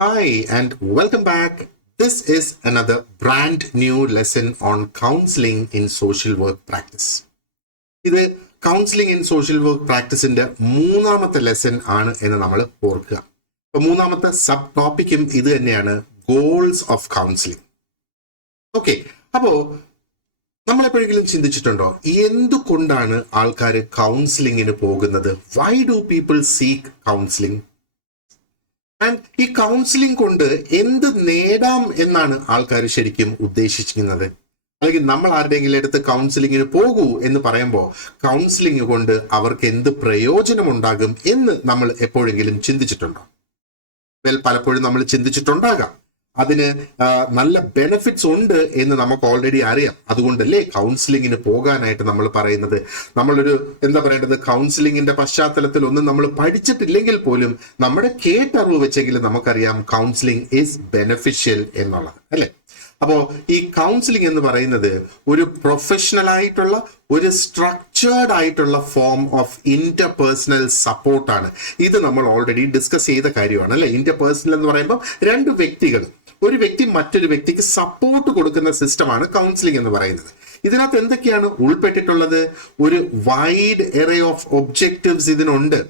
Hi, and welcome back. This is another brand new lesson on counseling in social work practice. ഇത് counselling in social work പ്രാക്ടീസിന്റെ മൂന്നാമത്തെ lesson ആണ് എന്ന് നമ്മൾ ഓർക്കുക. അപ്പൊ മൂന്നാമത്തെ സബ് ടോപ്പിക്കും ഇത് തന്നെയാണ്, ഗോൾസ് ഓഫ് കൗൺസിലിംഗ്. ഓക്കെ, അപ്പോ നമ്മൾ എപ്പോഴെങ്കിലും ചിന്തിച്ചിട്ടുണ്ടോ എന്തുകൊണ്ടാണ് ആൾക്കാർ കൗൺസിലിങ്ങിന് പോകുന്നത്? Why do people seek counselling? And ഈ കൗൺസിലിംഗ് കൊണ്ട് എന്ത് നേടാം എന്നാണ് ആൾക്കാർ ശരിക്കും ഉദ്ദേശിച്ചിരിക്കുന്നത്? അല്ലെങ്കിൽ നമ്മൾ ആരുടെയെങ്കിലും അടുത്ത് കൗൺസിലിങ്ങിന് പോകൂ എന്ന് പറയുമ്പോൾ കൗൺസിലിംഗ് കൊണ്ട് അവർക്ക് എന്ത് പ്രയോജനമുണ്ടാകും എന്ന് നമ്മൾ എപ്പോഴെങ്കിലും ചിന്തിച്ചിട്ടുണ്ടോ? പലപ്പോഴും നമ്മൾ ചിന്തിച്ചിട്ടുണ്ടാകാം. അതിന് നല്ല ബെനിഫിറ്റ്സ് ഉണ്ട് എന്ന് നമുക്ക് ഓൾറെഡി അറിയാം. അതുകൊണ്ടല്ലേ കൗൺസിലിങ്ങിന് പോകാനായിട്ട് നമ്മൾ പറയുന്നത്. നമ്മളൊരു കൗൺസിലിങ്ങിന്റെ പശ്ചാത്തലത്തിൽ ഒന്നും നമ്മൾ പഠിച്ചിട്ടില്ലെങ്കിൽ പോലും നമ്മുടെ കേട്ടറിവ് വെച്ചെങ്കിലും നമുക്കറിയാം കൗൺസിലിംഗ് ഈസ് ബെനിഫിഷ്യൽ എന്നുള്ളത്, അല്ലേ? അപ്പോൾ ഈ കൗൺസിലിംഗ് എന്ന് പറയുന്നത് ഒരു പ്രൊഫഷണൽ ആയിട്ടുള്ള, ഒരു സ്ട്രക്ചേർഡ് ആയിട്ടുള്ള ഫോം ഓഫ് ഇന്റർപേഴ്സണൽ സപ്പോർട്ടാണ്. ഇത് നമ്മൾ ഓൾറെഡി ഡിസ്കസ് ചെയ്ത കാര്യമാണ്, അല്ലെ? ഇന്റർപേഴ്സണൽ എന്ന് പറയുമ്പോൾ രണ്ട് വ്യക്തികൾ, ഒരു വ്യക്തി മറ്റൊരു വ്യക്തിക്ക് സപ്പോർട്ട് കൊടുക്കുന്ന സിസ്റ്റമാണ് കൗൺസിലിംഗ് എന്ന് പറയുന്നത്. ഇതിനകത്ത് എന്തൊക്കെയാണ് ഉൾപ്പെട്ടിട്ടുള്ളത്? ഒരു വൈഡ് എറേ ഓഫ് ഒബ്ജക്റ്റീവ്സ് ഇതിനുണ്ട്.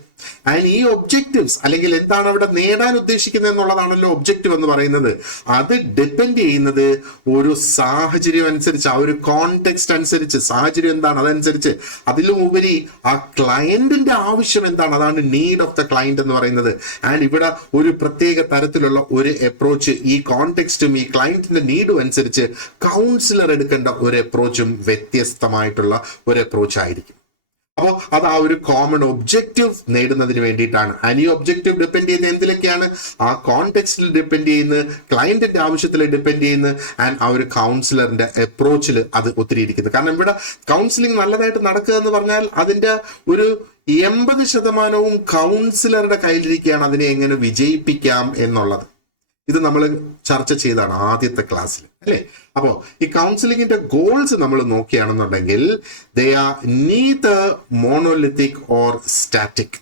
ആൻഡ് ഈ ഒബ്ജക്റ്റീവ്സ്, അല്ലെങ്കിൽ എന്താണ് അവിടെ നേടാൻ ഉദ്ദേശിക്കുന്നത് എന്നുള്ളതാണല്ലോ ഒബ്ജക്റ്റീവ് എന്ന് പറയുന്നത്. അത് ഡിപ്പെൻഡ് ചെയ്യുന്നത് ഒരു സാഹചര്യം അനുസരിച്ച്, ആ ഒരു കോണ്ടെക്സ്റ്റ് അനുസരിച്ച്, സാഹചര്യം എന്താണ് അതനുസരിച്ച്, അതിലും ഉപരി ആ ക്ലയന്റിന്റെ ആവശ്യം എന്താണ്, അതാണ് നീഡ് ഓഫ് ദ ക്ലയന്റ് എന്ന് പറയുന്നത്. ആൻഡ് ഇവിടെ ഒരു പ്രത്യേക തരത്തിലുള്ള ഒരു അപ്രോച്ച് ഈ കോണ്ടെക്സ്റ്റും ഈ ക്ലയന്റിന്റെ നീഡും അനുസരിച്ച് കൗൺസിലർ എടുക്കേണ്ട ഒരു അപ്രോച്ചും വ്യത്യസ്തമായിട്ടുള്ള ഒരു അപ്രോച്ച് ആയിരിക്കും. അപ്പോൾ അത് ആ ഒരു കോമൺ ഒബ്ജക്റ്റീവ് നേടുന്നതിന് വേണ്ടിയിട്ടാണ്. ആൻഡ് ഈ ഒബ്ജക്റ്റീവ് ഡിപ്പെൻഡ് ചെയ്യുന്ന എന്തിലൊക്കെയാണ്? ആ കോണ്ടെക്സ്റ്റിൽ ഡിപ്പെൻഡ് ചെയ്യുന്നത്, ക്ലയന്റിന്റെ ആവശ്യത്തിൽ ഡിപ്പെൻഡ് ചെയ്യുന്നത്, ആൻഡ് ആ ഒരു കൗൺസിലറിന്റെ അപ്രോച്ചിൽ അത് ഒത്തിരി ഇരിക്കുന്നത്. കാരണം ഇവിടെ കൗൺസിലിംഗ് നല്ലതായിട്ട് നടക്കുക എന്ന് പറഞ്ഞാൽ അതിന്റെ ഒരു 80% കൗൺസിലറുടെ കയ്യിലിരിക്കുകയാണ് അതിനെ എങ്ങനെ വിജയിപ്പിക്കാം എന്നുള്ളത്. ഇത് നമ്മൾ ചർച്ച ചെയ്താണ് ആദ്യത്തെ ക്ലാസ്സിൽ, അല്ലേ? അപ്പോൾ ഈ കൗൺസിലിംഗിന്റെ ഗോൾസ് നമ്മൾ നോക്കുകയാണെന്നുണ്ടെങ്കിൽ they are neither monolithic or static.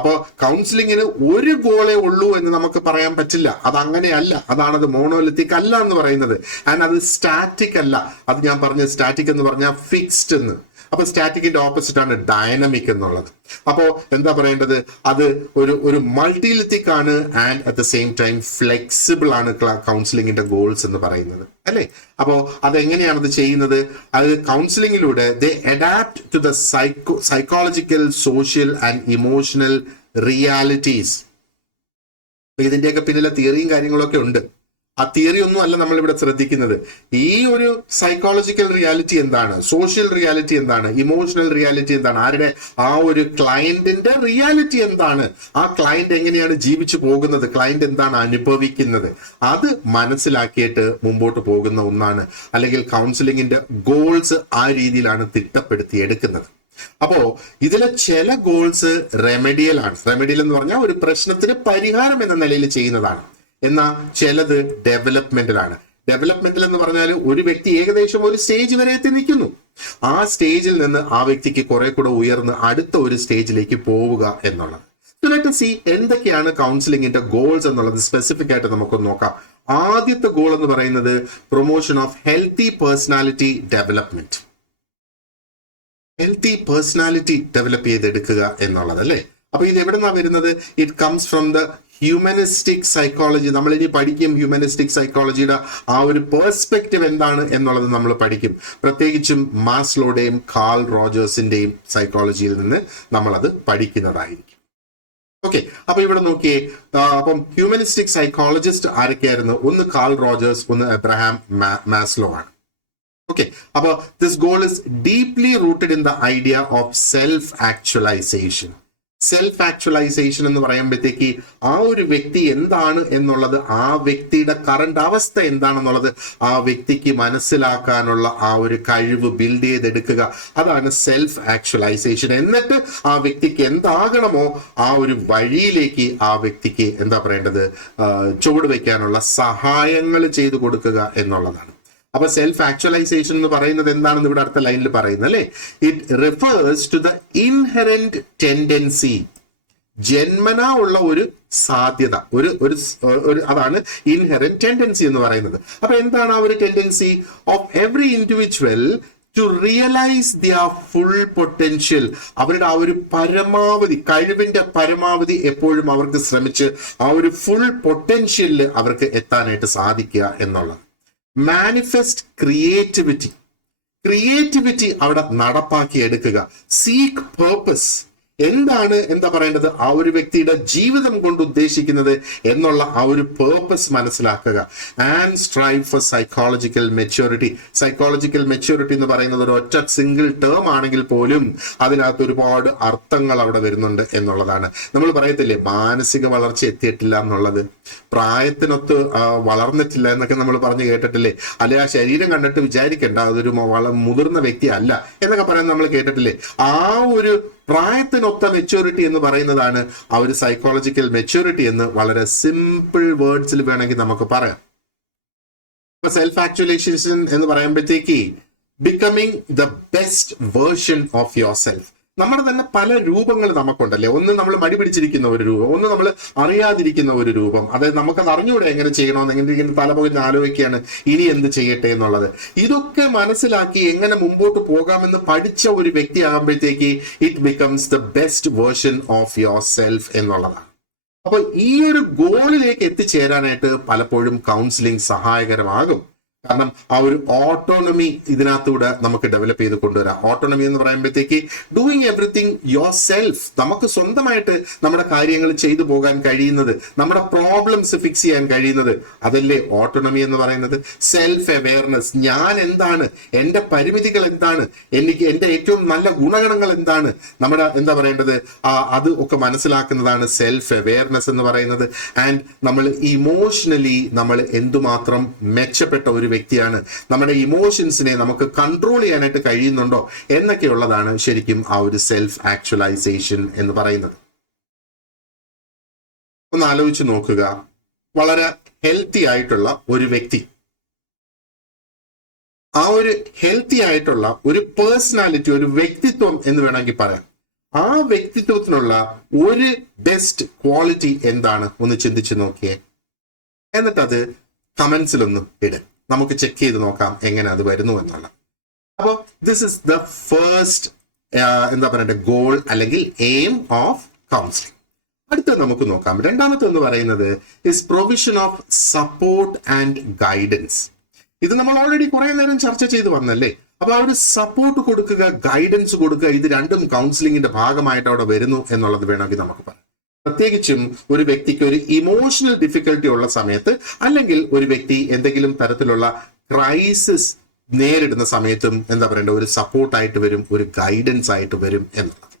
അപ്പോൾ കൗൺസിലിങ്ങിന് ഒരു ഗോളേ ഉള്ളൂ എന്ന് നമുക്ക് പറയാൻ പറ്റില്ല. അത് അങ്ങനെയല്ല. അതാണത് മോണോലിത്തിക് അല്ല എന്ന് പറയുന്നത്. ആൻഡ് അത് സ്റ്റാറ്റിക് അല്ല. അത് ഞാൻ പറഞ്ഞ സ്റ്റാറ്റിക് എന്ന് പറഞ്ഞാൽ ഫിക്സ്ഡ് എന്ന്. അപ്പൊ സ്റ്റാറ്റിക്കിന്റെ ഓപ്പോസിറ്റ് ആണ് ഡൈനമിക് എന്നുള്ളത്. അപ്പോ എന്താ പറയേണ്ടത്? അത് ഒരു മൾട്ടിലിത്തിക് ആണ് and at the same time flexible ആണ് കൗൺസിലിംഗിന്റെ ഗോൾസ് എന്ന് പറയുന്നത്, അല്ലേ? അപ്പോ അതെങ്ങനെയാണ് അത് ചെയ്യുന്നത്? അത് കൗൺസിലിംഗിലൂടെ they adapt to the psychological, social and emotional realities. ഇതിന്റെയൊക്കെ പിന്നിലെ തിയറിയും കാര്യങ്ങളൊക്കെ ഉണ്ട്. ആ തിയറി ഒന്നും അല്ല നമ്മളിവിടെ ശ്രദ്ധിക്കുന്നത്. ഈ ഒരു സൈക്കോളജിക്കൽ റിയാലിറ്റി എന്താണ്, സോഷ്യൽ റിയാലിറ്റി എന്താണ്, ഇമോഷണൽ റിയാലിറ്റി എന്താണ്, ആരുടെ ആ ഒരു ക്ലയന്റിന്റെ റിയാലിറ്റി എന്താണ്, ആ ക്ലയന്റ് എങ്ങനെയാണ് ജീവിച്ചു പോകുന്നത്, ക്ലയന്റ് എന്താണ് അനുഭവിക്കുന്നത്, അത് മനസ്സിലാക്കിയിട്ട് മുമ്പോട്ട് പോകുന്ന ഒന്നാണ്. അല്ലെങ്കിൽ കൗൺസിലിംഗിന്റെ ഗോൾസ് ആ രീതിയിലാണ് തിട്ടപ്പെടുത്തി എടുക്കുന്നത്. അപ്പോ ഇതിലെ ചില ഗോൾസ് റെമഡിയൽ ആണ്. റെമഡിയൽ എന്ന് പറഞ്ഞാൽ ഒരു പ്രശ്നത്തിന് പരിഹാരം എന്ന നിലയിൽ ചെയ്യുന്നതാണ്. എന്നാൽ ചിലത് ഡെവലപ്മെന്റിലാണ്. ഡെവലപ്മെന്റിൽ എന്ന് പറഞ്ഞാൽ ഒരു വ്യക്തി ഏകദേശം ഒരു സ്റ്റേജ് വരെ എത്തി നിൽക്കുന്നു. ആ സ്റ്റേജിൽ നിന്ന് ആ വ്യക്തിക്ക് കുറെ കൂടെ ഉയർന്ന് അടുത്ത ഒരു സ്റ്റേജിലേക്ക് പോവുക എന്നുള്ളത്. ലെറ്റ് സീ എന്തൊക്കെയാണ് കൗൺസിലിംഗിന്റെ ഗോൾസ് എന്നുള്ളത് സ്പെസിഫിക് ആയിട്ട് നമുക്കൊന്ന് നോക്കാം. ആദ്യത്തെ ഗോൾ എന്ന് പറയുന്നത് promotion of healthy personality development. Healthy personality develop ചെയ്തെടുക്കുക എന്നുള്ളത്, അല്ലേ? അപ്പൊ ഇത് എവിടെ നിന്നാണ് വരുന്നത്? It comes from the humanistic psychology. നമ്മൾ ഇനി പഠിക്കും ഹ്യൂമനിസ്റ്റിക് സൈക്കോളജിയുടെ ആ ഒരു പെർസ്പെക്റ്റീവ് എന്താണ് എന്നുള്ളത് നമ്മൾ പഠിക്കും. പ്രത്യേകിച്ചും മാസ്ലോയുടെയും കാൾ റോജേഴ്സിന്റെയും സൈക്കോളജിയിൽ നിന്ന് നമ്മളത് പഠിക്കുന്നതായിരിക്കും. ഓക്കെ, അപ്പൊ ഇവിടെ നോക്കിയേ. അപ്പം ഹ്യൂമനിസ്റ്റിക് സൈക്കോളജിസ്റ്റ് ആരൊക്കെയായിരുന്നു? ഒന്ന് കാൾ റോജേഴ്സ്, ഒന്ന് എബ്രഹാം മാസ്ലോ ആണ്. ഓക്കെ, അപ്പൊ this goal is deeply rooted in the idea of self actualization. Self actualization എന്ന് പറയുമ്പോഴത്തേക്ക് ആ ഒരു വ്യക്തി എന്താണ് എന്നുള്ളത്, ആ വ്യക്തിയുടെ കറണ്ട് അവസ്ഥ എന്താണെന്നുള്ളത് ആ വ്യക്തിക്ക് മനസ്സിലാക്കാനുള്ള ആ ഒരു കഴിവ് ബിൽഡ് ചെയ്തെടുക്കുക, അതാണ് സെൽഫ് ആക്ച്വലൈസേഷൻ. എന്നിട്ട് ആ വ്യക്തിക്ക് എന്താകണമോ ആ ഒരു വഴിയിലേക്ക് ആ വ്യക്തിക്ക് എന്താ പറയേണ്ടത്, ചുവട് വയ്ക്കാനുള്ള സഹായങ്ങൾ ചെയ്തു കൊടുക്കുക എന്നുള്ളതാണ്. അപ്പൊ സെൽഫ് ആക്ച്വലൈസേഷൻ എന്ന് പറയുന്നത് എന്താണെന്ന് ഇവിടെ അടുത്ത ലൈനിൽ പറയുന്നത്, അല്ലേ? It refers to the inherent tendency ജന്മനാ ഉള്ള ഒരു സാധ്യത, ഒരു അതാണ് ഇൻഹെറന്റ് ടെൻഡൻസി എന്ന് പറയുന്നത്. അപ്പൊ എന്താണ് ആ ഒരു tendency? Of every individual to realise their full potential. അവരുടെ ആ ഒരു പരമാവധി, കഴിവിന്റെ പരമാവധി എപ്പോഴും അവർക്ക് ശ്രമിച്ച് ആ ഒരു ഫുൾ പൊട്ടൻഷ്യലിൽ അവർക്ക് എത്താനായിട്ട് സാധിക്കുക എന്നുള്ളത്. മാനിഫെസ്റ്റ് ക്രിയേറ്റിവിറ്റി അവിടെ നടപ്പാക്കി എടുക്കുക. Seek purpose. എന്താണ് പറയേണ്ടത് ആ ഒരു വ്യക്തിയുടെ ജീവിതം കൊണ്ട് ഉദ്ദേശിക്കുന്നത് എന്നുള്ള ആ ഒരു പേർപ്പസ് മനസ്സിലാക്കുക. And strive for psychological maturity എന്ന് പറയുന്നത് ഒരു ഒറ്റ സിംഗിൾ ടേം ആണെങ്കിൽ പോലും അതിനകത്ത് ഒരുപാട് അർത്ഥങ്ങൾ അവിടെ വരുന്നുണ്ട് എന്നുള്ളതാണ്. നമ്മൾ പറയത്തില്ലേ മാനസിക വളർച്ച എത്തിയിട്ടില്ല എന്നുള്ളത്, പ്രായത്തിനൊത്ത് വളർന്നിട്ടില്ല എന്നൊക്കെ നമ്മൾ പറഞ്ഞു കേട്ടിട്ടില്ലേ? അല്ലെ ആ ശരീരം കണ്ടിട്ട് വിചാരിക്കേണ്ട അതൊരു മുതിർന്ന വ്യക്തി അല്ല എന്നൊക്കെ പറയുന്നത് നമ്മൾ കേട്ടിട്ടില്ലേ? ആ ഒരു പ്രായത്തിനൊത്ത മെച്യൂരിറ്റി എന്ന് പറയുന്നതാണ് ആ ഒരു സൈക്കോളജിക്കൽ മെച്യൂരിറ്റി എന്ന് വളരെ സിമ്പിൾ വേർഡ്സിൽ വേണമെങ്കിൽ നമുക്ക് പറയാം. ഇപ്പൊ സെൽഫ് ആക്ച്വലൈസേഷൻ എന്ന് പറയുമ്പോഴത്തേക്ക് becoming the best version of your self. നമ്മുടെ തന്നെ പല രൂപങ്ങൾ നമുക്കുണ്ടല്ലേ. ഒന്ന് നമ്മൾ മടി പിടിച്ചിരിക്കുന്ന ഒരു രൂപം, ഒന്ന് നമ്മൾ അറിയാതിരിക്കുന്ന ഒരു രൂപം. അതായത് നമുക്കത് അറിഞ്ഞൂടെ എങ്ങനെ ചെയ്യണമെന്ന്, എങ്ങനെ തലപൊകിഞ്ഞ് ആലോചിക്കുകയാണ് ഇനി എന്ത് ചെയ്യട്ടെ എന്നുള്ളത്. ഇതൊക്കെ മനസ്സിലാക്കി എങ്ങനെ മുമ്പോട്ട് പോകാമെന്ന് പഠിച്ച ഒരു വ്യക്തി ആകുമ്പോഴത്തേക്ക് it becomes the best version of your self എന്നുള്ളതാണ്. അപ്പൊ ഈ ഒരു ഗോളിലേക്ക് എത്തിച്ചേരാനായിട്ട് പലപ്പോഴും കൗൺസിലിംഗ് സഹായകരമാകും. കാരണം ആ ഒരു ഓട്ടോണമി ഇതിനകത്തൂടെ നമുക്ക് ഡെവലപ്പ് ചെയ്ത് കൊണ്ടുവരാം. ഓട്ടോണമി എന്ന് പറയുമ്പോഴത്തേക്ക് ഡൂയിങ് എവറിത്തിങ് യുവർ സെൽഫ്. നമുക്ക് സ്വന്തമായിട്ട് നമ്മുടെ കാര്യങ്ങൾ ചെയ്തു പോകാൻ കഴിയുന്നത്, നമ്മുടെ പ്രോബ്ലംസ് ഫിക്സ് ചെയ്യാൻ കഴിയുന്നത്, അതല്ലേ ഓട്ടോണമി എന്ന് പറയുന്നത്. സെൽഫ് അവെയർനെസ്, ഞാൻ എന്താണ്, എൻ്റെ പരിമിതികൾ എന്താണ്, എൻ്റെ ഏറ്റവും നല്ല ഗുണഗണങ്ങൾ എന്താണ്, നമ്മുടെ പറയേണ്ടത് അത് ഒക്കെ മനസ്സിലാക്കുന്നതാണ് സെൽഫ് അവെയർനെസ് എന്ന് പറയുന്നത്. ആൻഡ് നമ്മൾ ഇമോഷണലി നമ്മൾ എന്തുമാത്രം മെച്ചപ്പെട്ട ഒരു വ്യക്തിയാണ്, നമ്മുടെ ഇമോഷൻസിനെ നമുക്ക് കൺട്രോൾ ചെയ്യാനായിട്ട് കഴിയുന്നുണ്ടോ എന്നൊക്കെയുള്ളതാണ് ശരിക്കും ആ ഒരു സെൽഫ് ആക്ച്വലൈസേഷൻ എന്ന് പറയുന്നത്. ഒന്ന് ആലോചിച്ച് നോക്കുക, വളരെ ഹെൽത്തി ആയിട്ടുള്ള ഒരു വ്യക്തി, ആ ഒരു ഹെൽത്തി ആയിട്ടുള്ള ഒരു പേഴ്സണാലിറ്റി, ഒരു വ്യക്തിത്വം എന്ന് വേണമെങ്കിൽ പറയാം. ആ വ്യക്തിത്വത്തിനുള്ള ഒരു ബെസ്റ്റ് ക്വാളിറ്റി എന്താണ് ഒന്ന് ചിന്തിച്ചു നോക്കിയേ. എന്നിട്ട് അത് കമന്റ്സിലൊന്നും ഇടും, നമുക്ക് ചെക്ക് ചെയ്ത് നോക്കാം എങ്ങനെ അത് വരുന്നു എന്നുള്ള. അപ്പോൾ this is the first goal അല്ലെങ്കിൽ എയിം ഓഫ് കൗൺസിലിംഗ്. അടുത്തത് നമുക്ക് നോക്കാം. രണ്ടാമത്തെ എന്ന് പറയുന്നത് is provision of support and guidance. ഇത് നമ്മൾ ഓൾറെഡി കുറെ നേരം ചർച്ച ചെയ്ത് വന്നല്ലേ. അപ്പൊ ആ ഒരു സപ്പോർട്ട് കൊടുക്കുക, ഗൈഡൻസ് കൊടുക്കുക, ഇത് രണ്ടും കൗൺസിലിംഗിന്റെ ഭാഗമായിട്ട് അവിടെ വരുന്നു എന്നുള്ളത് വേണമെങ്കിൽ നമുക്ക് പറയാം. പ്രത്യേകിച്ചും ഒരു വ്യക്തിക്ക് ഒരു ഇമോഷണൽ ഡിഫിക്കൽട്ടി ഉള്ള സമയത്ത്, അല്ലെങ്കിൽ ഒരു വ്യക്തി എന്തെങ്കിലും തരത്തിലുള്ള ക്രൈസിസ് നേരിടുന്ന സമയത്തും ഒരു സപ്പോർട്ടായിട്ട് വരും, ഒരു ഗൈഡൻസ് ആയിട്ട് വരും എന്നുള്ളത്.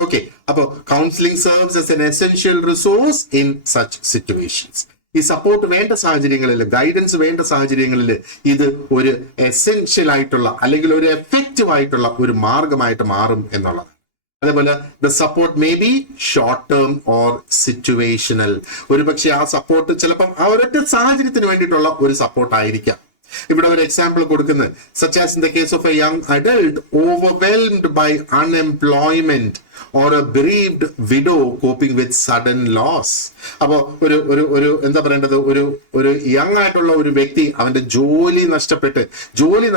ഓക്കെ, അപ്പോൾ counselling serves as an essential resource in such situations. ഈ സപ്പോർട്ട് വേണ്ട സാഹചര്യങ്ങളിൽ, ഗൈഡൻസ് വേണ്ട സാഹചര്യങ്ങളിൽ ഇത് ഒരു എസെൻഷ്യൽ ആയിട്ടുള്ള അല്ലെങ്കിൽ ഒരു എഫക്റ്റീവ് ആയിട്ടുള്ള ഒരു മാർഗമായിട്ട് മാറും എന്നുള്ളത്. അതേപോലെ the support may be short term or situational. ഒരുപക്ഷെ ആ സപ്പോർട്ട് ചിലപ്പം ആ ഒരൊറ്റ സാഹചര്യത്തിന് വേണ്ടിയിട്ടുള്ള ഒരു സപ്പോർട്ട് ആയിരിക്കാം. ഇവിടെ ഒരു എക്സാമ്പിൾ കൊടുക്കുന്നത്, such as in the case of a young adult overwhelmed by unemployment or a bereaved widow coping with sudden loss. അപ്പോൾ ഒരു ഒരു യങ് ആയിട്ടുള്ള ഒരു വ്യക്തി അവന്റെ ജോലി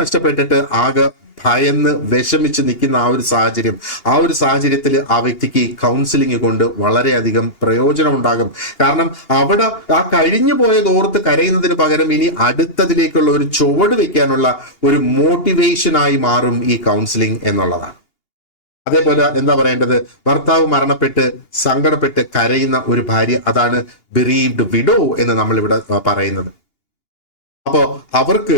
നഷ്ടപ്പെട്ടിട്ട് ആകെ ഭയന്ന് വിഷമിച്ച് നിൽക്കുന്ന ആ ഒരു സാഹചര്യത്തിൽ ആ വ്യക്തിക്ക് കൗൺസിലിംഗ് കൊണ്ട് വളരെയധികം പ്രയോജനം ഉണ്ടാകും. കാരണം അവിടെ ആ കഴിഞ്ഞു പോയത് ഓർത്ത് കരയുന്നതിന് പകരം ഇനി അടുത്തതിലേക്കുള്ള ഒരു ചുവട് വെക്കാനുള്ള ഒരു മോട്ടിവേഷനായി മാറും ഈ കൗൺസിലിംഗ് എന്നുള്ളതാണ്. അതേപോലെ ഭർത്താവ് മരണപ്പെട്ട് സങ്കടപ്പെട്ട് കരയുന്ന ഒരു ഭാര്യ, അതാണ് ബെറീവ്ഡ് വിഡോ എന്ന് നമ്മൾ ഇവിടെ പറയുന്നത്. അപ്പോ അവർക്ക്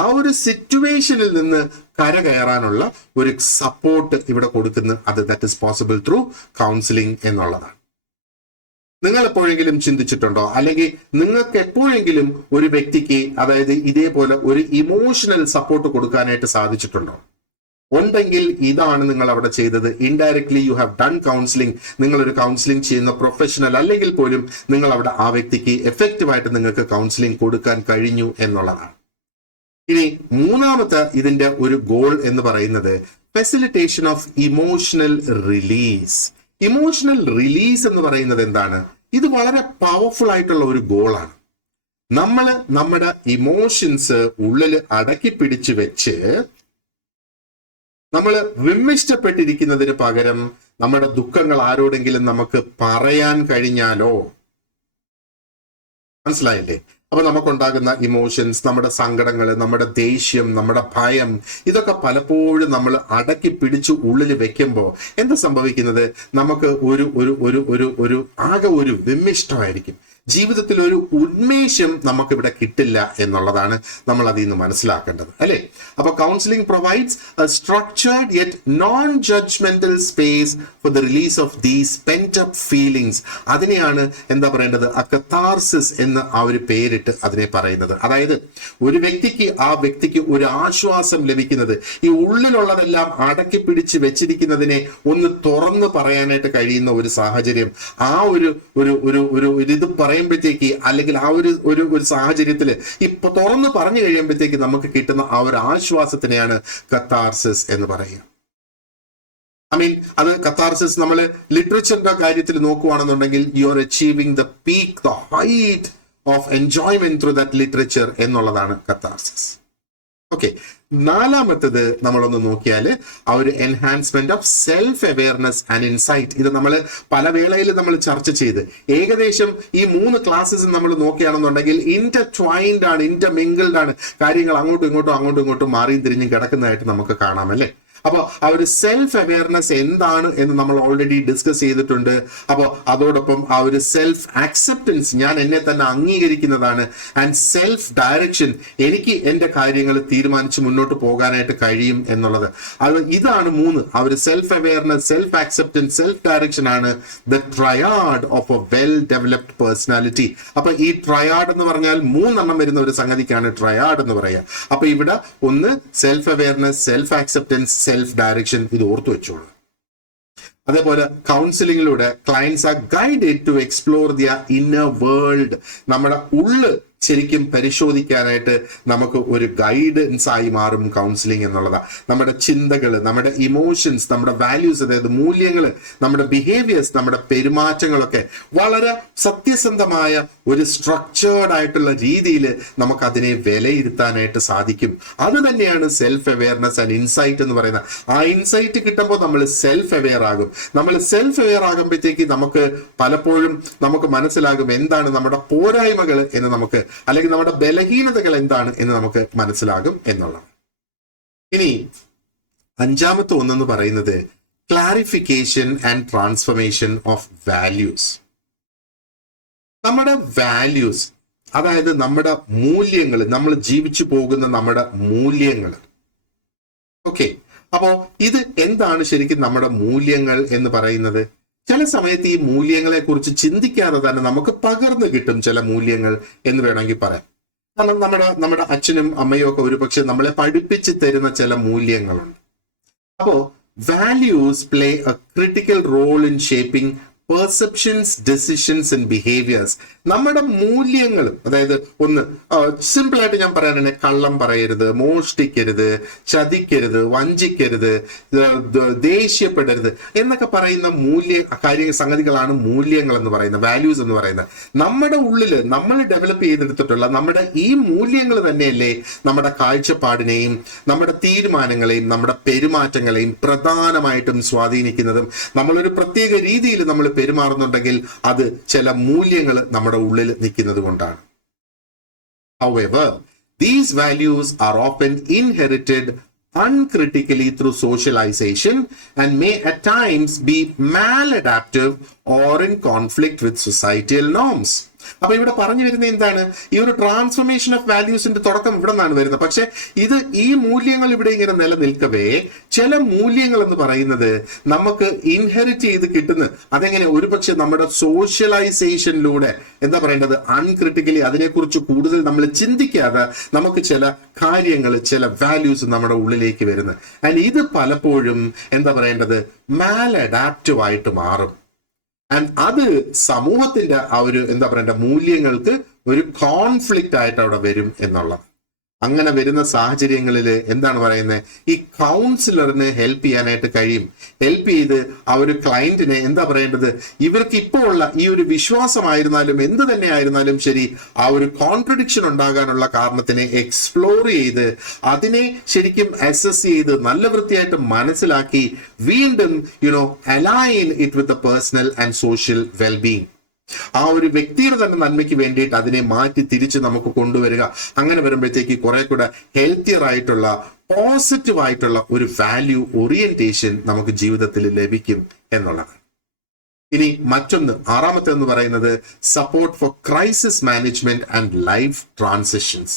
ആ ഒരു സിറ്റുവേഷനിൽ നിന്ന് കരകയറാനുള്ള ഒരു സപ്പോർട്ട് ഇവിടെ കൊടുക്കുന്നത്, that is possible through counselling എന്നുള്ളതാണ്. നിങ്ങൾ എപ്പോഴെങ്കിലും ചിന്തിച്ചിട്ടുണ്ടോ, അല്ലെങ്കിൽ നിങ്ങൾക്ക് എപ്പോഴെങ്കിലും ഒരു വ്യക്തിക്ക് ഇതേപോലെ ഒരു ഇമോഷണൽ സപ്പോർട്ട് കൊടുക്കാനായിട്ട് സാധിച്ചിട്ടുണ്ടോ? ഉണ്ടെങ്കിൽ ഇതാണ് നിങ്ങൾ അവിടെ ചെയ്തത്. Indirectly you have done counselling. നിങ്ങൾ ഒരു കൗൺസിലിംഗ് ചെയ്യുന്ന പ്രൊഫഷണൽ അല്ലെങ്കിൽ പോലും നിങ്ങൾ അവിടെ ആ വ്യക്തിക്ക് എഫക്റ്റീവായിട്ട് നിങ്ങൾക്ക് കൗൺസിലിംഗ് കൊടുക്കാൻ കഴിഞ്ഞു എന്നുള്ളതാണ്. ഇനി മൂന്നാമത്തെ ഇതിന്റെ ഒരു ഗോൾ എന്ന് പറയുന്നത് facilitation of emotional release. Emotional release എന്ന് പറയുന്നത് എന്താണ്? ഇത് വളരെ പവർഫുൾ ആയിട്ടുള്ള ഒരു ഗോളാണ്. നമ്മൾ നമ്മുടെ ഇമോഷൻസ് ഉള്ളിൽ അടക്കി പിടിച്ചു വെച്ച് നമ്മൾ വിമ്മിഷ്ടപ്പെട്ടിരിക്കുന്നതിന് പകരം നമ്മുടെ ദുഃഖങ്ങൾ ആരോടെങ്കിലും നമുക്ക് പറയാൻ കഴിഞ്ഞാലോ, മനസ്സിലായില്ലേ? അപ്പൊ നമുക്കുണ്ടാകുന്ന ഇമോഷൻസ്, നമ്മുടെ സങ്കടങ്ങൾ, നമ്മുടെ ദേഷ്യം, നമ്മുടെ ഭയം, ഇതൊക്കെ പലപ്പോഴും നമ്മൾ അടക്കി പിടിച്ചു ഉള്ളിൽ വെക്കുമ്പോൾ എന്താ സംഭവിക്കുന്നത്? നമുക്ക് ഒരു ആകെ ഒരു വിമ്മിഷ്ടമായിരിക്കും. ജീവിതത്തിൽ ഒരു ഉന്മേഷം നമുക്കിവിടെ കിട്ടില്ല എന്നുള്ളതാണ് നമ്മൾ അതിൽ നിന്ന് മനസ്സിലാക്കേണ്ടത്, അല്ലേ? അപ്പൊ counselling provides A structured yet non judgemental space for the release of these pent up feelings. അതിനെയാണ് എന്താ പറയേണ്ടത്? കഥാർസിസ് എന്ന് ആ ഒരു പേരിട്ട് അതിനെ പറയുന്നത്. അതായത് ഒരു വ്യക്തിക്ക് ഒരു ആശ്വാസം ലഭിക്കുന്നത് ഈ ഉള്ളിലുള്ളതെല്ലാം അടക്കി പിടിച്ച് വെച്ചിരിക്കുന്നതിനെ ഒന്ന് തുറന്നു പറയാനായിട്ട് കഴിയുന്ന ഒരു സാഹചര്യം. ആ ഒരു ഇത് പറയുമ്പോഴത്തേക്ക്, അല്ലെങ്കിൽ ആ ഒരു സാഹചര്യത്തിൽ ഇപ്പൊ തുറന്ന് പറഞ്ഞു കഴിയുമ്പോഴത്തേക്ക് നമുക്ക് കിട്ടുന്ന ആ ഒരു ആശ്വാസത്തിനെയാണ് കത്താർസിസ് എന്ന് പറയുക. അത് കത്താർസിസ് നമ്മൾ ലിറ്ററേച്ചറിന്റെ കാര്യത്തിൽ നോക്കുകയാണെന്നുണ്ടെങ്കിൽ you are achieving the peak, the height of enjoyment through that literature എന്നുള്ളതാണ് കത്താർസിസ്. ഓക്കെ, നാലാമത്തത് നമ്മളൊന്ന് നോക്കിയാൽ ആ ഒരു enhancement of self awareness and insight. ഇത് നമ്മൾ പല വേളയിൽ നമ്മൾ ചർച്ച ചെയ്ത് ഏകദേശം ഈ 3 ക്ലാസ്സസ് നമ്മൾ നോക്കുകയാണെന്നുണ്ടെങ്കിൽ ഇന്റർട്വൈൻഡ് ആണ്, ഇന്റർമിങ്കിൾഡ് ആണ്. കാര്യങ്ങൾ അങ്ങോട്ടും ഇങ്ങോട്ടും മാറിയും തിരിഞ്ഞും കിടക്കുന്നതായിട്ട് നമുക്ക് കാണാം, അല്ലേ? അപ്പോൾ ആ ഒരു സെൽഫ് അവെയർനെസ് എന്താണ് എന്ന് നമ്മൾ ഓൾറെഡി ഡിസ്കസ് ചെയ്തിട്ടുണ്ട്. അപ്പോൾ അതോടൊപ്പം ആ ഒരു സെൽഫ് ആക്സെപ്റ്റൻസ്, ഞാൻ എന്നെ തന്നെ അംഗീകരിക്കുന്നതാണ്, ആൻഡ് സെൽഫ് ഡയറക്ഷൻ, എനിക്ക് എൻ്റെ കാര്യങ്ങൾ തീരുമാനിച്ച് മുന്നോട്ട് പോകാനായിട്ട് കഴിയും എന്നുള്ളത്. ഇതാണ് 3. ആ ഒരു self awareness, self acceptance, self direction ആണ് the triad of a well developed personality. അപ്പൊ ഈ ട്രയാഡ് എന്ന് പറഞ്ഞാൽ 3 വരുന്ന ഒരു സംഗതിക്കാണ് ട്രയാഡ് എന്ന് പറയുക. അപ്പൊ ഇവിടെ ഒന്ന് self awareness, self acceptance, self direction. ഇത് ഓർത്തു വെച്ചോളൂ. അതേപോലെ കൗൺസിലിംഗിലൂടെ clients are guided to explore their inner world. നമ്മുടെ ഉള്ള് ശരിക്കും പരിശോധിക്കാനായിട്ട് നമുക്ക് ഒരു ഗൈഡൻസ് ആയി മാറും കൗൺസിലിംഗ് എന്നുള്ളതാണ്. നമ്മുടെ ചിന്തകൾ, നമ്മുടെ ഇമോഷൻസ്, നമ്മുടെ വാല്യൂസ്, അതായത് മൂല്യങ്ങൾ, നമ്മുടെ ബിഹേവിയേഴ്സ്, നമ്മുടെ പെരുമാറ്റങ്ങളൊക്കെ വളരെ സത്യസന്ധമായ ഒരു സ്ട്രക്ചേർഡ് ആയിട്ടുള്ള രീതിയിൽ നമുക്ക് അതിനെ വിലയിരുത്താനായിട്ട് സാധിക്കും. അത് തന്നെയാണ് സെൽഫ് അവെയർനെസ് ആൻഡ് ഇൻസൈറ്റ് എന്ന് പറയുന്നത്. ആ ഇൻസൈറ്റ് കിട്ടുമ്പോൾ നമ്മൾ സെൽഫ് അവെയർ ആകും. നമ്മൾ സെൽഫ് അവെയർ ആകുമ്പോഴത്തേക്ക് നമുക്ക് പലപ്പോഴും നമുക്ക് മനസ്സിലാകും എന്താണ് നമ്മുടെ പോരായ്മകൾ എന്ന്, നമുക്ക് അല്ലെങ്കിൽ നമ്മുടെ ബലഹീനതകൾ എന്താണ് എന്ന് നമുക്ക് മനസ്സിലാകും എന്നുള്ളതാണ്. ഇനി 5ാമത്തെ ഒന്നെന്ന് പറയുന്നത് clarification and transformation of values. നമ്മുടെ വാല്യൂസ്, അതായത് നമ്മുടെ മൂല്യങ്ങൾ, നമ്മൾ ജീവിച്ചു പോകുന്ന നമ്മുടെ മൂല്യങ്ങൾ. ഓക്കെ, അപ്പോ ഇത് എന്താണ് ശരിക്കും നമ്മുടെ മൂല്യങ്ങൾ എന്ന് പറയുന്നത്? ചില സമയത്ത് ഈ മൂല്യങ്ങളെ കുറിച്ച് ചിന്തിക്കാതെ തന്നെ നമുക്ക് പകർന്നു കിട്ടും ചില മൂല്യങ്ങൾ എന്ന് വേണമെങ്കിൽ പറയാം. കാരണം നമ്മുടെ അച്ഛനും അമ്മയും ഒക്കെ ഒരുപക്ഷെ നമ്മളെ പഠിപ്പിച്ച് തരുന്ന ചില മൂല്യങ്ങളുണ്ട്. അപ്പോ values play a critical role in shaping perceptions, decisions and behaviours. നമ്മുടെ മൂല്യങ്ങൾ, അതായത് ഒന്ന് സിമ്പിൾ ആയിട്ട് ഞാൻ പറയാനാണ്, കള്ളം പറയരുത്, മോഷ്ടിക്കരുത്, ചതിക്കരുത്, വഞ്ചിക്കരുത്, ദേഷ്യപ്പെടരുത് എന്നൊക്കെ പറയുന്ന സംഗതികളാണ് മൂല്യങ്ങൾ എന്ന് പറയുന്നത്, വാല്യൂസ് എന്ന് പറയുന്നത്. നമ്മുടെ ഉള്ളിൽ നമ്മൾ ഡെവലപ്പ് ചെയ്തെടുത്തിട്ടുള്ള നമ്മുടെ ഈ മൂല്യങ്ങൾ തന്നെയല്ലേ നമ്മുടെ കാഴ്ചപ്പാടിനെയും നമ്മുടെ തീരുമാനങ്ങളെയും നമ്മുടെ പെരുമാറ്റങ്ങളെയും പ്രധാനമായിട്ടും സ്വാധീനിക്കുന്നതും. നമ്മളൊരു പ്രത്യേക രീതിയിൽ നമ്മൾ പെരുമാറുന്നുണ്ടെങ്കിൽ അത് ചില മൂല്യങ്ങൾ നമ്മുടെ ഉള്ളിൽ നിൽക്കുന്നത് കൊണ്ടാണ്. However, these values are often inherited uncritically through socialization and may at times be maladaptive or in conflict with societal norms. അപ്പൊ ഇവിടെ പറഞ്ഞു വരുന്നത് എന്താണ്? ഈ ഒരു ട്രാൻസ്ഫോർമേഷൻ ഓഫ് വാല്യൂസിന്റെ തുടക്കം ഇവിടെ നിന്നാണ് വരുന്നത്. പക്ഷെ ഈ മൂല്യങ്ങൾ ഇവിടെ ഇങ്ങനെ നിലനിൽക്കവേ ചില മൂല്യങ്ങൾ എന്ന് പറയുന്നത് നമുക്ക് ഇൻഹെറിറ്റ് ചെയ്ത് കിട്ടുന്ന, അതെങ്ങനെ ഒരുപക്ഷെ നമ്മുടെ സോഷ്യലൈസേഷനിലൂടെ എന്താ പറയേണ്ടത്, അൺക്രിട്ടിക്കലി അതിനെക്കുറിച്ച് കൂടുതൽ നമ്മൾ ചിന്തിക്കാതെ നമുക്ക് ചില കാര്യങ്ങൾ, ചില വാല്യൂസ് നമ്മുടെ ഉള്ളിലേക്ക് വരുന്നത്. ആൻഡ് ഇത് പലപ്പോഴും എന്താ പറയേണ്ടത്, മാലഡാപ്റ്റീവ് ആയിട്ട് മാറും. ആൻഡ് അത് സമൂഹത്തിന്റെ ആ ഒരു എന്താ പറയണ്ട മൂല്യങ്ങൾക്ക് ഒരു കോൺഫ്ലിക്റ്റ് ആയിട്ട് അവിടെ വരും എന്നുള്ളത്. അങ്ങനെ വരുന്ന സാഹചര്യങ്ങളിൽ എന്താണ് പറയുന്നത്, ഈ കൗൺസിലറിന് ഹെൽപ്പ് ചെയ്യാനായിട്ട് കഴിയും. ഹെൽപ്പ് ചെയ്ത് ആ ഒരു ക്ലയന്റിനെ എന്താ പറയേണ്ടത്, ഇവർക്ക് ഇപ്പോൾ ഉള്ള ഈ ഒരു വിശ്വാസമായിരുന്നാലും എന്ത് തന്നെ ആയിരുന്നാലും ശരി, ആ ഒരു കോൺട്രഡിക്ഷൻ ഉണ്ടാകാനുള്ള കാരണത്തിനെ എക്സ്പ്ലോർ ചെയ്ത് അതിനെ ശരിക്കും അസസ് ചെയ്ത് നല്ല വൃത്തിയായിട്ട് മനസ്സിലാക്കി വീണ്ടും align it with the personal and social wellbeing. ആ ഒരു വ്യക്തിയുടെ തന്നെ നന്മയ്ക്ക് വേണ്ടിയിട്ട് അതിനെ മാറ്റി തിരിച്ച് നമുക്ക് കൊണ്ടുവരിക. അങ്ങനെ വരുമ്പോഴത്തേക്ക് കുറെ കൂടെ ഹെൽത്തിയർ ആയിട്ടുള്ള പോസിറ്റീവ് ആയിട്ടുള്ള ഒരു വാല്യൂ ഓറിയന്റേഷൻ നമുക്ക് ജീവിതത്തിൽ ലഭിക്കും എന്നുള്ളതാണ്. ഇനി മറ്റൊന്ന്, ആറാമത്തെ എന്ന് പറയുന്നത് support for crisis management and life transitions.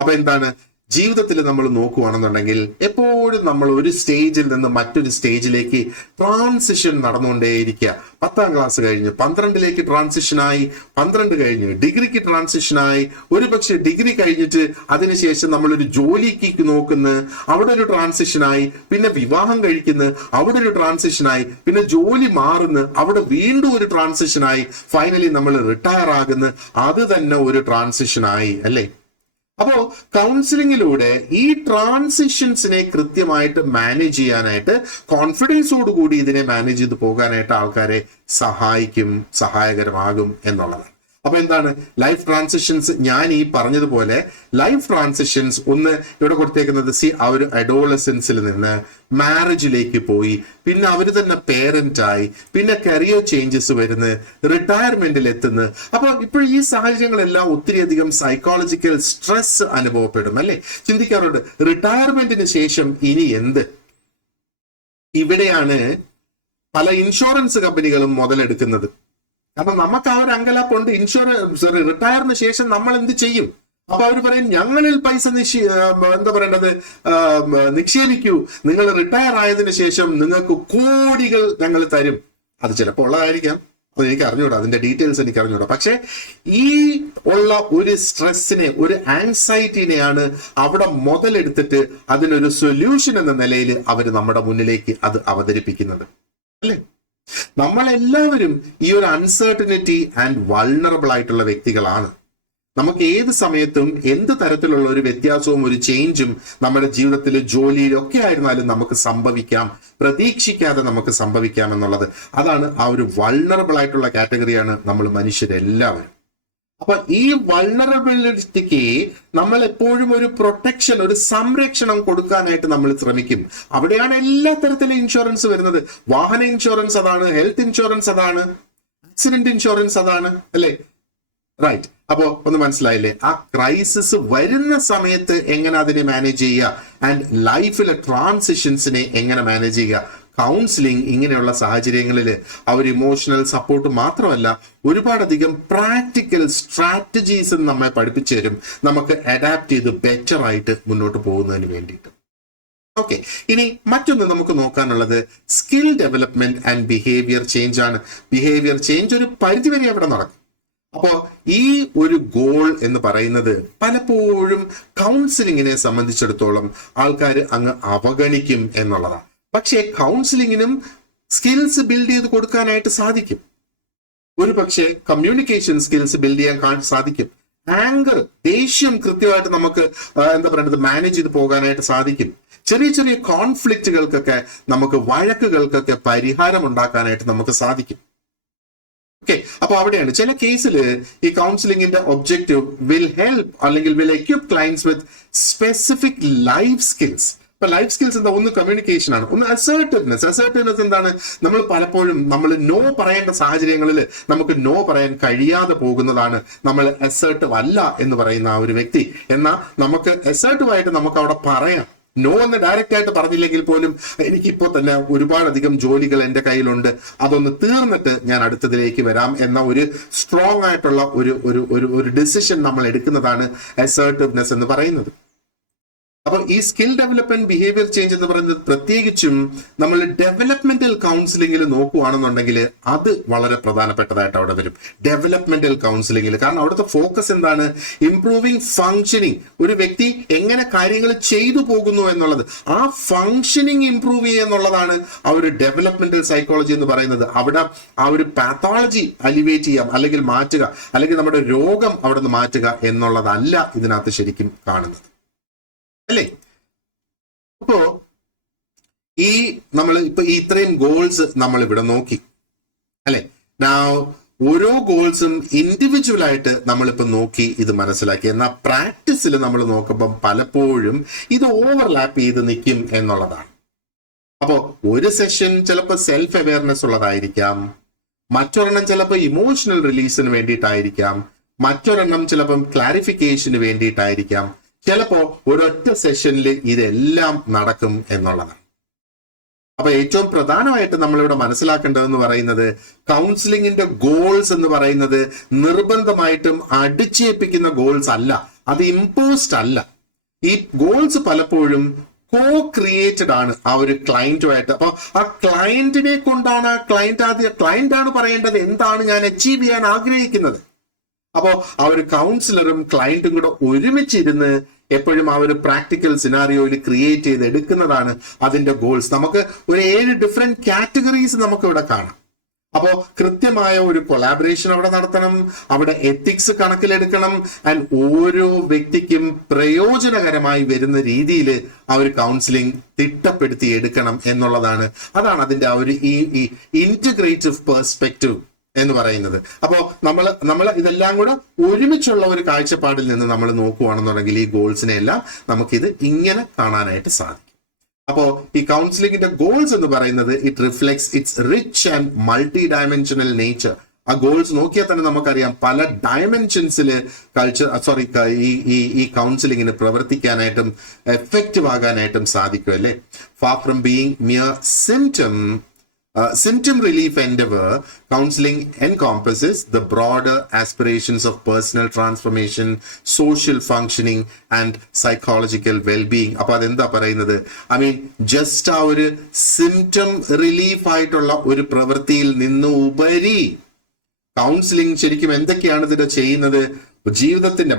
അപ്പൊ എന്താണ്, ജീവിതത്തിൽ നമ്മൾ നോക്കുകയാണെന്നുണ്ടെങ്കിൽ എപ്പോഴും നമ്മൾ ഒരു സ്റ്റേജിൽ നിന്ന് മറ്റൊരു സ്റ്റേജിലേക്ക് ട്രാൻസിഷൻ നടന്നുകൊണ്ടേയിരിക്കുക. 10ാം ക്ലാസ് കഴിഞ്ഞ് 12ലേക്ക് ട്രാൻസിഷനായി, 12 കഴിഞ്ഞ് ഡിഗ്രിക്ക് ട്രാൻസിഷനായി, ഒരുപക്ഷെ ഡിഗ്രി കഴിഞ്ഞിട്ട് അതിനുശേഷം നമ്മളൊരു ജോലിക്ക് നോക്കുന്നു, അവിടെ ഒരു ട്രാൻസിഷനായി, പിന്നെ വിവാഹം കഴിക്കുന്നു, അവിടെ ഒരു ട്രാൻസിഷനായി, പിന്നെ ജോലി മാറുന്നു, അവിടെ വീണ്ടും ഒരു ട്രാൻസിഷനായി, ഫൈനലി നമ്മൾ റിട്ടയർ ആകുന്നു, അത് തന്നെ ഒരു ട്രാൻസിഷനായി അല്ലേ. അപ്പോ കൗൺസിലിങ്ങിലൂടെ ഈ ട്രാൻസിഷൻസിനെ കൃത്യമായിട്ട് മാനേജ് ചെയ്യാനായിട്ട് കോൺഫിഡൻസോടുകൂടി ഇതിനെ മാനേജ് ചെയ്ത് പോകാനായിട്ട് ആൾക്കാരെ സഹായകരമാകും എന്നുള്ളതാണ്. അപ്പൊ എന്താണ് ലൈഫ് ട്രാൻസിഷൻസ്? ഞാൻ ഈ പറഞ്ഞതുപോലെ ലൈഫ് ട്രാൻസിഷൻസ് ഒന്ന് ഇവിടെ കൊടുത്തേക്കുന്നത് ആ ഒരു അഡോളസൻസിൽ നിന്ന് മാരേജിലേക്ക് പോയി, പിന്നെ അവര് തന്നെ പേരന്റ് ആയി, പിന്നെ കരിയർ ചേഞ്ചസ് വരുന്നു, റിട്ടയർമെന്റിൽ എത്തുന്നു. അപ്പൊ ഇപ്പോൾ ഈ സാഹചര്യങ്ങളെല്ലാം ഒത്തിരിയധികം സൈക്കോളജിക്കൽ സ്ട്രെസ് അനുഭവപ്പെടും അല്ലെ. ചിന്തിക്കാറുണ്ട് റിട്ടയർമെന്റിന് ശേഷം ഇനി എന്ത്. ഇവിടെയാണ് പല ഇൻഷുറൻസ് കമ്പനികളും മുതലെടുക്കുന്നത്. അപ്പൊ നമുക്ക് ആ ഒരു അങ്കലാപ്പുണ്ട്, റിട്ടയറിന് ശേഷം നമ്മൾ എന്ത് ചെയ്യും? അപ്പൊ അവർ പറയും ഞങ്ങളിൽ പൈസ നിക്ഷേപിക്കൂ, നിങ്ങൾ റിട്ടയർ ആയതിനു ശേഷം നിങ്ങൾക്ക് കോടികൾ ഞങ്ങൾ തരും. അത് ചിലപ്പോൾ ഉള്ളതായിരിക്കാം, അത് എനിക്ക് അറിഞ്ഞൂടാ, അതിന്റെ ഡീറ്റെയിൽസ് എനിക്ക് അറിഞ്ഞൂടാ. പക്ഷെ ഈ ഉള്ള ഒരു സ്ട്രെസ്സിനെ, ഒരു ആൻസൈറ്റിനെയാണ് അവിടെ മുതലെടുത്തിട്ട് അതിനൊരു സൊല്യൂഷൻ എന്ന നിലയിൽ അവർ നമ്മുടെ മുന്നിലേക്ക് അത് അവതരിപ്പിക്കുന്നത് അല്ലേ. നമ്മളെല്ലാവരും ഈ ഒരു അൺസർട്ടനിറ്റി ആൻഡ് വൾണറബിൾ ആയിട്ടുള്ള വ്യക്തികളാണ്. നമുക്ക് ഏത് സമയത്തും എന്ത് തരത്തിലുള്ള ഒരു വ്യത്യാസവും ഒരു ചേഞ്ചും നമ്മുടെ ജീവിതത്തിൽ ജോലിയിലും ഒക്കെ ആയിരുന്നാലും നമുക്ക് സംഭവിക്കാം, പ്രതീക്ഷിക്കാതെ നമുക്ക് സംഭവിക്കാം എന്നുള്ളത്. അതാണ് ആ ഒരു വൾണറബിൾ ആയിട്ടുള്ള കാറ്റഗറിയാണ് നമ്മൾ മനുഷ്യരെല്ലാവരും. അപ്പൊ ഈ വൾണറബിലിറ്റിക്ക് നമ്മൾ എപ്പോഴും ഒരു പ്രൊട്ടക്ഷൻ, ഒരു സംരക്ഷണം കൊടുക്കാനായിട്ട് നമ്മൾ ശ്രമിക്കും. അവിടെയാണ് എല്ലാ തരത്തിലും ഇൻഷുറൻസ് വരുന്നത്. വാഹന ഇൻഷുറൻസ് അതാണ്, ഹെൽത്ത് ഇൻഷുറൻസ് അതാണ്, ആക്സിഡന്റ് ഇൻഷുറൻസ് അതാണ് അല്ലേ. റൈറ്റ്. അപ്പോ ഒന്ന് മനസ്സിലായില്ലേ, ആ ക്രൈസിസ് വരുന്ന സമയത്ത് എങ്ങനെ അതിനെ മാനേജ് ചെയ്യുക ആൻഡ് ലൈഫിലെ ട്രാൻസിഷൻസിനെ എങ്ങനെ മാനേജ് ചെയ്യുക. കൗൺസിലിംഗ് ഇങ്ങനെയുള്ള സാഹചര്യങ്ങളിൽ അവർ ഇമോഷണൽ സപ്പോർട്ട് മാത്രമല്ല, ഒരുപാടധികം പ്രാക്ടിക്കൽ സ്ട്രാറ്റജീസ് നമ്മെ പഠിപ്പിച്ചു തരും, നമുക്ക് അഡാപ്റ്റ് ചെയ്ത് ബെറ്റർ ആയിട്ട് മുന്നോട്ട് പോകുന്നതിന് വേണ്ടിയിട്ട്. ഓക്കെ, ഇനി മറ്റൊന്ന് നമുക്ക് നോക്കാനുള്ളത് skill development and behaviour change ആണ്. ബിഹേവിയർ ചേഞ്ച് ഒരു പരിധിവരെ അവിടെ നടക്കും. അപ്പോ ഈ ഒരു ഗോൾ എന്ന് പറയുന്നത് പലപ്പോഴും കൗൺസിലിങ്ങിനെ സംബന്ധിച്ചിടത്തോളം ആൾക്കാർ അങ്ങ് അവഗണിക്കും എന്നുള്ളതാണ്. പക്ഷേ കൗൺസിലിങ്ങിനും സ്കിൽസ് ബിൽഡ് ചെയ്ത് കൊടുക്കാനായിട്ട് സാധിക്കും. ഒരു പക്ഷേ കമ്മ്യൂണിക്കേഷൻ സ്കിൽസ് ബിൽഡ് ചെയ്യാൻ സാധിക്കും. ആങ്കർ, ദേഷ്യം കൃത്യമായിട്ട് നമുക്ക് മാനേജ് ചെയ്ത് പോകാനായിട്ട് സാധിക്കും. ചെറിയ ചെറിയ കോൺഫ്ലിക്റ്റുകൾക്കൊക്കെ, നമുക്ക് വഴക്കുകൾക്കൊക്കെ പരിഹാരം ഉണ്ടാക്കാനായിട്ട് നമുക്ക് സാധിക്കും. ഓക്കെ, അപ്പൊ അവിടെയാണ് ചില കേസിൽ ഈ കൗൺസിലിംഗിന്റെ ഒബ്ജക്റ്റീവ് വിൽ ഹെൽപ്പ് അല്ലെങ്കിൽ will equip clients with specific life skills. ഇപ്പൊ ലൈഫ് സ്കിൽസ് എന്താ? ഒന്ന് കമ്മ്യൂണിക്കേഷൻ ആണ്, ഒന്ന് അസേർട്ടീവ്നെസ്. അസേർട്ടീവ്നെസ് എന്താണ്? നമ്മൾ പലപ്പോഴും നോ പറയേണ്ട സാഹചര്യങ്ങളിൽ നമുക്ക് നോ പറയാൻ കഴിയാതെ പോകുന്നതാണ് നമ്മൾ അസേർട്ടീവ് അല്ല എന്ന് പറയുന്ന ആ ഒരു വ്യക്തി. എന്നാൽ നമുക്ക് അസേർട്ടീവ് ആയിട്ട് നമുക്ക് അവിടെ പറയാം. നോ എന്ന് ഡയറക്റ്റ് ആയിട്ട് പറഞ്ഞില്ലെങ്കിൽ പോലും എനിക്കിപ്പോ തന്നെ ഒരുപാടധികം ജോലികൾ എൻ്റെ കയ്യിലുണ്ട്, അതൊന്ന് തീർന്നിട്ട് ഞാൻ അടുത്തതിലേക്ക് വരാം എന്ന ഒരു സ്ട്രോങ് ആയിട്ടുള്ള ഒരു ഡിസിഷൻ നമ്മൾ എടുക്കുന്നതാണ് അസേർട്ടീവ്നെസ് എന്ന് പറയുന്നത്. അപ്പൊ ഈ സ്കിൽ ഡെവലപ്മെന്റ്, ബിഹേവിയർ ചേഞ്ച് എന്ന് പറയുന്നത് പ്രത്യേകിച്ചും നമ്മൾ ഡെവലപ്മെന്റൽ കൗൺസിലിംഗിൽ നോക്കുകയാണെന്നുണ്ടെങ്കിൽ അത് വളരെ പ്രധാനപ്പെട്ടതായിട്ട് അവിടെ വരും. ഡെവലപ്മെന്റൽ കൗൺസിലിംഗിൽ, കാരണം അവിടുത്തെ ഫോക്കസ് എന്താണ്? Improving functioning. ഒരു വ്യക്തി എങ്ങനെ കാര്യങ്ങൾ ചെയ്തു പോകുന്നു എന്നുള്ളത്, ആ ഫങ്ഷനിങ് ഇംപ്രൂവ് ചെയ്യുക എന്നുള്ളതാണ് ആ ഒരു ഡെവലപ്മെന്റൽ സൈക്കോളജി എന്ന് പറയുന്നത്. അവിടെ ആ ഒരു പാത്തോളജി അലിവേറ്റ് ചെയ്യാം, അല്ലെങ്കിൽ മാറ്റുക, അല്ലെങ്കിൽ നമ്മുടെ രോഗം അവിടെ നിന്ന് മാറ്റുക എന്നുള്ളതല്ല ഇതിനകത്ത് ശരിക്കും കാണുന്നത്. അല്ലേ? അപ്പോ ഈ നമ്മൾ ഇപ്പൊ ഇത്രയും ഗോൾസ് നമ്മൾ ഇവിടെ നോക്കി അല്ലെ. ഓരോ ഗോൾസും ഇൻഡിവിജ്വൽ ആയിട്ട് നമ്മളിപ്പോ നോക്കി ഇത് മനസ്സിലാക്കി. എന്നാൽ പ്രാക്ടീസിൽ നമ്മൾ നോക്കുമ്പം പലപ്പോഴും ഇത് ഓവർലാപ്പ് ചെയ്ത് നിൽക്കും എന്നുള്ളതാണ്. അപ്പോ ഒരു സെഷൻ ചിലപ്പോൾ സെൽഫ് അവയർനെസ് ഉള്ളതായിരിക്കാം, മറ്റൊരെണ്ണം ചിലപ്പോൾ ഇമോഷണൽ റിലീസിന് വേണ്ടിയിട്ടായിരിക്കാം, മറ്റൊരെണ്ണം ചിലപ്പം ക്ലാരിഫിക്കേഷന് വേണ്ടിയിട്ടായിരിക്കാം, ചിലപ്പോ ഒരൊറ്റ സെഷനിൽ ഇതെല്ലാം നടക്കും എന്നുള്ളതാണ്. അപ്പൊ ഏറ്റവും പ്രധാനമായിട്ട് നമ്മളിവിടെ മനസ്സിലാക്കേണ്ടതെന്ന് പറയുന്നത് കൗൺസിലിംഗിന്റെ ഗോൾസ് എന്ന് പറയുന്നത് നിർബന്ധമായിട്ടും അടിച്ചേൽപ്പിക്കുന്ന ഗോൾസ് അല്ല, അത് ഇമ്പോസ്ഡ് അല്ല. ഈ ഗോൾസ് പലപ്പോഴും കോ ക്രിയേറ്റഡ് ആണ് ആ ഒരു ക്ലയന്റുമായിട്ട്. അപ്പൊ ആ ക്ലയന്റിനെ കൊണ്ടാണ് ക്ലയന്റ് ആണ് പറയേണ്ടത് എന്താണ് ഞാൻ അച്ചീവ് ചെയ്യാൻ ആഗ്രഹിക്കുന്നത്. അപ്പോ ആ ഒരു കൗൺസിലറും ക്ലയന്റും കൂടെ ഒരുമിച്ചിരുന്ന് എപ്പോഴും ആ ഒരു പ്രാക്ടിക്കൽ സിനാറിയോയിൽ ക്രിയേറ്റ് ചെയ്ത് എടുക്കുന്നതാണ് അതിന്റെ ഗോൾസ്. നമുക്ക് ഒരു 7 ഡിഫറെന്റ് കാറ്റഗറീസ് നമുക്ക് ഇവിടെ കാണാം. അപ്പോൾ കൃത്യമായ ഒരു കൊളാബറേഷൻ അവിടെ നടത്തണം, അവിടെ എത്തിക്സ് കണക്കിലെടുക്കണം, ആൻഡ് ഓരോ വ്യക്തിക്കും പ്രയോജനകരമായി വരുന്ന രീതിയിൽ ആ ഒരു കൗൺസിലിംഗ് തിട്ടപ്പെടുത്തി എടുക്കണം എന്നുള്ളതാണ്. അതാണ് അതിന്റെ ആ ഒരു ഈ ഇന്റഗ്രേറ്റീവ് പെർസ്പെക്റ്റീവ് എന്ന് പറയുന്നത്. അപ്പോൾ നമ്മൾ ഇതെല്ലാം കൂടെ ഒരുമിച്ചുള്ള ഒരു കാഴ്ചപ്പാടിൽ നിന്ന് നമ്മൾ നോക്കുകയാണെന്നുണ്ടെങ്കിൽ ഈ ഗോൾസിനെ എല്ലാം നമുക്കിത് ഇങ്ങനെ കാണാനായിട്ട് സാധിക്കും. അപ്പോൾ ഈ കൗൺസിലിംഗിന്റെ ഗോൾസ് എന്ന് പറയുന്നത് it reflects it's rich and multi dimensional nature. ആ ഗോൾസ് നോക്കിയാൽ തന്നെ നമുക്കറിയാം പല ഡയമെൻഷൻസിൽ ഈ കൗൺസിലിങ്ങിന് പ്രവർത്തിക്കാനായിട്ടും എഫക്റ്റീവ് ആകാനായിട്ടും സാധിക്കും അല്ലേ. Far from being mere symptom relief endeavor, counseling encompasses the broader aspirations of personal transformation, social functioning and psychological well-being. അപ്പോൾ അതെന്താ പറയുന്നത്, ജസ്റ്റ് ആ ഒരു സിംറ്റം റിലീഫ് ആയിട്ടുള്ള ഒരു പ്രവൃത്തിയിൽ നിന്ന് ഉപരി കൗൺസിലിംഗ് ശരിക്കും എന്തൊക്കെയാണ് ഇതിന്റെ ചെയ്യുന്നത്?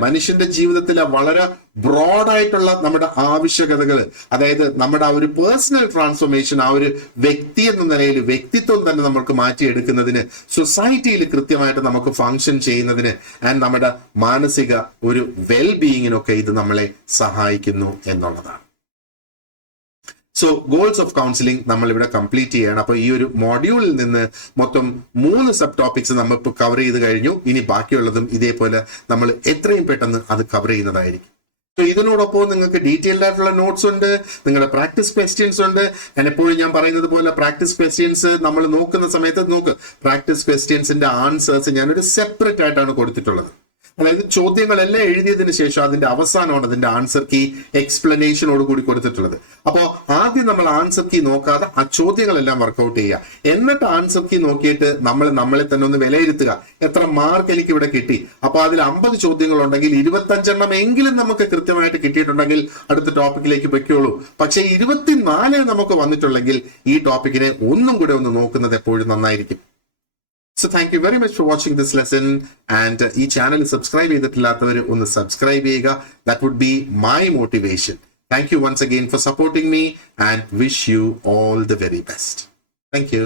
മനുഷ്യന്റെ ജീവിതത്തിലെ വളരെ ബ്രോഡായിട്ടുള്ള നമ്മുടെ ആവശ്യകതകൾ, അതായത് നമ്മുടെ ആ ഒരു പേഴ്സണൽ ട്രാൻസ്ഫോർമേഷൻ, ആ ഒരു വ്യക്തി എന്ന നിലയിൽ വ്യക്തിത്വം തന്നെ നമുക്ക് മാറ്റിയെടുക്കുന്നതിന്, സൊസൈറ്റിയിൽ കൃത്യമായിട്ട് നമുക്ക് ഫങ്ഷൻ ചെയ്യുന്നതിന്, ആൻഡ് നമ്മുടെ മാനസിക ഒരു വെൽബീയിങ്ങിനൊക്കെ ഇത് നമ്മളെ സഹായിക്കുന്നു എന്നുള്ളതാണ്. സോ ഗോൾസ് ഓഫ് കൗൺസിലിംഗ് നമ്മൾ ഇവിടെ കംപ്ലീറ്റ് ചെയ്യണം. അപ്പൊ ഈ ഒരു മോഡ്യൂളിൽ നിന്ന് മൊത്തം 3 സബ് ടോപ്പിക്സ് നമ്മൾ ഇപ്പോൾ കവർ ചെയ്ത് കഴിഞ്ഞു. ഇനി ബാക്കിയുള്ളതും ഇതേപോലെ നമ്മൾ എത്രയും പെട്ടെന്ന് അത് കവർ ചെയ്യുന്നതായിരിക്കും. സോ ഇതിനോടൊപ്പം നിങ്ങൾക്ക് ഡീറ്റെയിൽഡ് ആയിട്ടുള്ള നോട്ട്സ് ഉണ്ട്, നിങ്ങളുടെ പ്രാക്ടീസ് ക്വസ്റ്റ്യൻസ് ഉണ്ട്. എപ്പോഴും ഞാൻ പറയുന്നത് പോലെ പ്രാക്ടീസ് ക്വസ്റ്റ്യൻസ് നമ്മൾ നോക്കുന്ന സമയത്ത് പ്രാക്ടീസ് ക്വസ്റ്റ്യൻസിന്റെ ആൻസേഴ്സ് ഞാനൊരു സെപ്പറേറ്റ് ആയിട്ടാണ് കൊടുത്തിട്ടുള്ളത്. അതായത് ചോദ്യങ്ങളെല്ലാം എഴുതിയതിന് ശേഷം അതിന്റെ അവസാനമാണ് അതിന്റെ ആൻസർ കീ എക്സ്പ്ലനേഷനോട് കൂടി കൊടുത്തിട്ടുള്ളത്. അപ്പോൾ ആദ്യം നമ്മൾ ആൻസർ കീ നോക്കാതെ ആ ചോദ്യങ്ങളെല്ലാം വർക്കൗട്ട് ചെയ്യുക, എന്നിട്ട് ആൻസർ കീ നോക്കിയിട്ട് നമ്മളെ തന്നെ ഒന്ന് വിലയിരുത്തുക, എത്ര മാർക്ക് എനിക്ക് ഇവിടെ കിട്ടി. അപ്പൊ അതിൽ 50 ചോദ്യങ്ങൾ ഉണ്ടെങ്കിൽ 25 എങ്കിലും നമുക്ക് കൃത്യമായിട്ട് കിട്ടിയിട്ടുണ്ടെങ്കിൽ അടുത്ത ടോപ്പിക്കിലേക്ക് വെക്കുള്ളൂ. പക്ഷെ 24 നമുക്ക് വന്നിട്ടുണ്ടെങ്കിൽ ഈ ടോപ്പിക്കിനെ ഒന്നും കൂടെ ഒന്ന് നോക്കുന്നത് എപ്പോഴും നന്നായിരിക്കും. So thank you very much for watching this lesson, and ഈ ചാനൽ സബ്സ്ക്രൈബ് ചെയ്തിട്ടില്ലാത്തവർ ഒന്ന് സബ്സ്ക്രൈബ് ചെയ്യുക. That would be my motivation. Thank you once again for supporting me and wish you all the very best. Thank you.